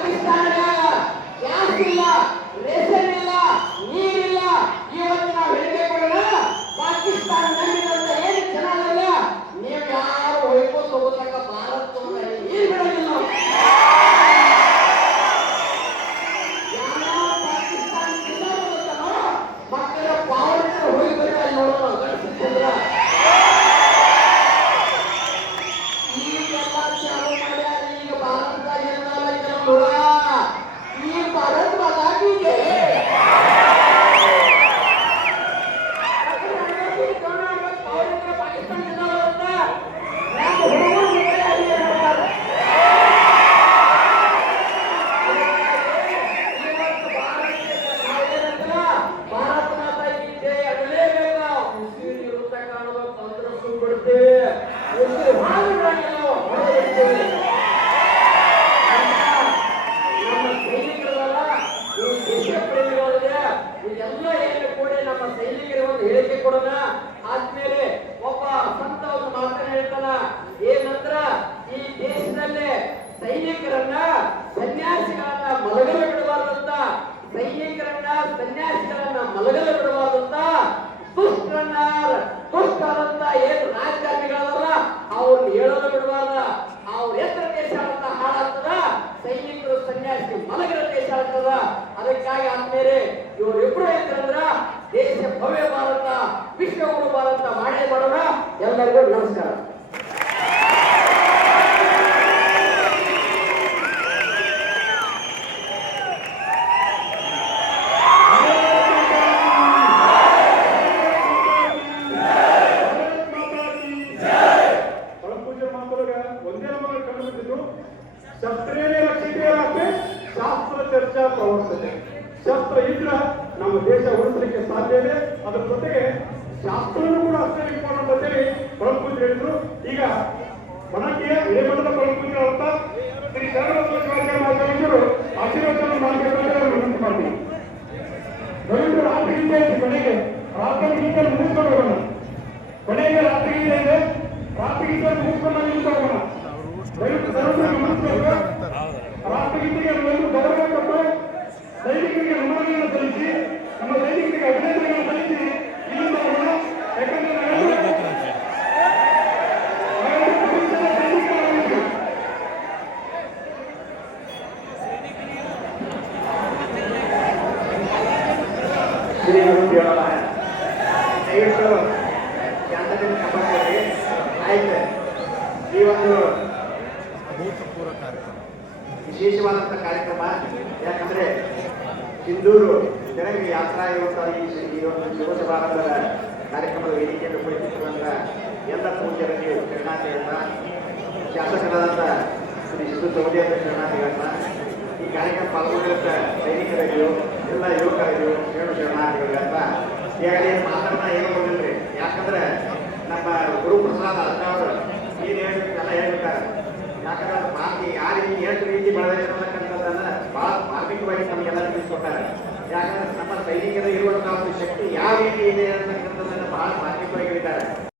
पाकिस्तान ಹೇಳಿಕೆ ಕೊಡೋಣ. ಆದ್ಮೇಲೆ ಒಬ್ಬ ಸಂತ ಒಂದು ಮಾತನ್ನ ಹೇಳ್ತಾನ. ಏನಂದ್ರ, ಈ ದೇಶದಲ್ಲೇ ಸೈನಿಕರನ್ನ ಸನ್ಯಾಸಿಗಳನ್ನ ಮಲಗಲು ಬಿಡಬಾರ್ದಂತ ಸೈನಿಕರನ್ನ ಸನ್ಯಾಸಿಗಳನ್ನ ಮಲಗಲು ಬಿಡಬಾರ್ದಂತ ದುಷ್ಟರನ್ನ ದುಷ್ಟರಂತ ಏನು ರಾಜಕಾರಣಿಗಳಲ್ಲ ಅವ್ರನ್ನ ಹೇಳಲು ಬಿಡಬಾರ್ದ. ಅವ್ರ ಎತ್ತರ ದೇಶ ಹಾಳಾಗ್ತದ. ಸೈನಿಕರು ಸನ್ಯಾಸಿ ಮಲಗಿರ ದೇಶ ಆಗ್ತದ. ಅದಕ್ಕಾಗಿ ಆದ್ಮೇಲೆ ಇವರಿಬ್ರು ಏನಂದ್ರ ದೇಶ ಭವ್ಯ ಭಾರತ ವಿಶ್ವಗುರು ಭಾರತ ಮಾಡೇ ಮಾಡೋಣ. ಎಲ್ಲರಿಗೂ ನಮಸ್ಕಾರ. ಶಾಸ್ತ್ರ ಚರ್ಚಾ ಶಾಸ್ತ್ರ ಇದ್ರ ನಮ್ಮ ದೇಶ ಉಳಿಸಲಿಕ್ಕೆ ಸಾಧ್ಯವೇ? ಅದರ ಜೊತೆಗೆ ಶಾಸ್ತ್ರನೂ ಕೂಡ ಅಷ್ಟೇ ಇಂಪಾರ್ಟೆಂಟ್ ಅಂತೇಳಿ ಪ್ರಮುಖರು ಹೇಳಿದ್ರು. ಈಗ ಬಣಕ್ಕೆ ಹಿರೇಮಠದ ಪ್ರಮುಖರು ಅಂತ ಶ್ರೀ ಶರಣ ಮಾತಾಡಿದ್ರು ಆಶೀರ್ವಚನ ಮಾಡ್ತೀನಿ ದಯವಿಟ್ಟು ರಾತ್ರಿ ಗೀತೆ ಇದೆ ಕೊನೆಗೆ. ರಾತ್ರಿ ಗೀತೆ ಮುಗಿಸ್ಕೊಂಡು ಕೊನೆಗೆ ರಾತ್ರಿ ಗೀತೆ ಇದೆ. ರಾತ್ರಿ ಗೀತೆ ಮುಗಿಸ್ಕೊಂಡು ಗಮನಿಸಬೇಕು ರಾತ್ರಿ ಗೀತೆಗೆ ಈ ಒಂದು ವಿಶೇಷವಾದಂಥ ಕಾರ್ಯಕ್ರಮ ಯಾಕಂದ್ರೆ ಸಿಂಧೂರು. ಜನರಿಗೆ ಯಾತ್ರಾ ಇರುವಂತಹ ಈ ಒಂದು ಶಿವ ಸಮಾರಂಭದ ಕಾರ್ಯಕ್ರಮದ ವೇದಿಕೆಯನ್ನು ಕುಳಿತಿರುವಂತ ಎಲ್ಲ ಪೂಜ್ಯರಲ್ಲಿ ಶರಣಾರ್ಥಿಗಳನ್ನ ಶಾಸಕರಾದಂಥ ಶ್ರೀ ಸಿದ್ದು ಚೌಧರಿ ಶರಣಾರ್ಥಿಗಳನ್ನ ಈ ಕಾರ್ಯಕ್ರಮ ಪಾಲ್ಗೊಂಡಿರುವಂತಹ ಸೈನಿಕರಿಗೂ ಎಲ್ಲ ಯುವಕರಿಗೂ ಶರಣ ಶರಣಾರ್ಥಿಗಳಿಗಂತ ಈಗಾಗಲೇ ಮಾತನ್ನ ಏನು ಬಂದಿಲ್ರಿ ಯಾಕಂದ್ರೆ ನಮ್ಮ ಗುರು ಪ್ರಸಾದ ಅವರು ಏನು ಹೇಳ್ತಾರೆ ಎಲ್ಲ ಹೇಳ್ಬೇಕಾರೆ ಯಾಕಂದ್ರೆ ಮಾತಿ ಯಾರಿಗೆ ಎಷ್ಟು ರೀತಿ ಅನ್ನತಕ್ಕಂಥದ್ದನ್ನ ಬಹಳ ಮಾರ್ಮಿಕವಾಗಿ ನಮಗೆಲ್ಲ ತಿಳಿಸ್ಕೊಟ್ಟಾರೆ ಯಾಕಂದ್ರೆ ನಮ್ಮ ಸೈನಿಕರ ಇರುವಂತಹ ಒಂದು ಶಕ್ತಿ ಯಾವ ರೀತಿ ಇದೆ ಅನ್ನತಕ್ಕಂಥದ್ದನ್ನ ಬಹಳ ಮಾರ್ಮಿಕವಾಗಿ ಹೇಳಿದ್ದಾರೆ